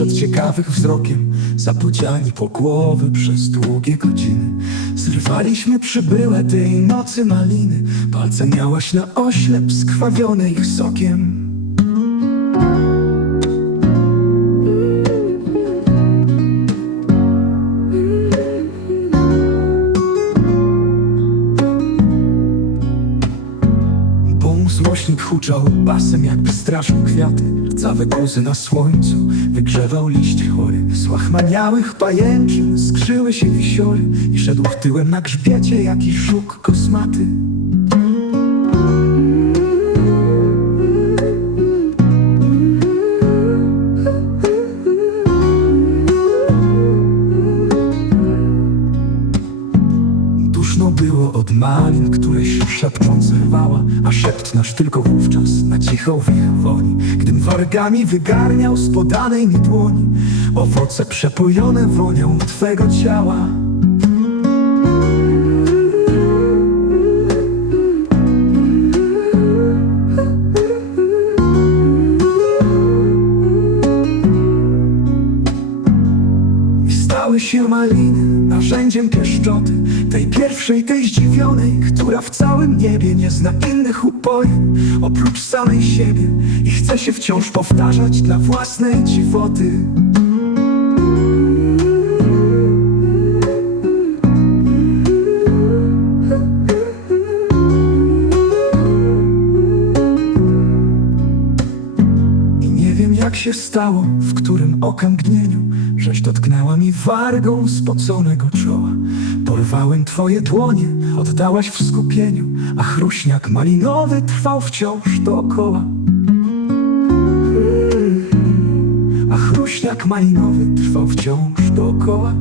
przed ciekawych wzrokiem Zapodziani po głowy przez długie godziny. Zrywaliśmy przybyłe tej nocy maliny Palce miałaś na oślep skrwawione ich sokiem złośnik huczał basem jakby straszył kwiaty. Rdzawe guzy na słońcu wygrzewał liście chory. Złachmaniałych pajęczyn skrzyły się wisiory. I szedł tyłem na grzbiecie jakiś żuk kosmaty. Duszno było od malin, któreś szepcząc rwała A szept nasz tylko wówczas nacichał w ich woni Gdym wargami wygarniał z podanej mi dłoni Owoce przepojone wonią Twego ciała stały się maliny narzędziem pieszczoty Tej pierwszej, tej zdziwionej, która w całym niebie nie zna innych upojeń Oprócz samej siebie i chce się wciąż powtarzać dla własnej dziwoty. I nie wiem jak się stało, w którym okamgnieniu Żeś dotknęła mi wargą spoconego czoła Porwałem twoje dłonie, oddałaś w skupieniu A chruśniak malinowy trwał wciąż dookoła. A chruśniak malinowy trwał wciąż dookoła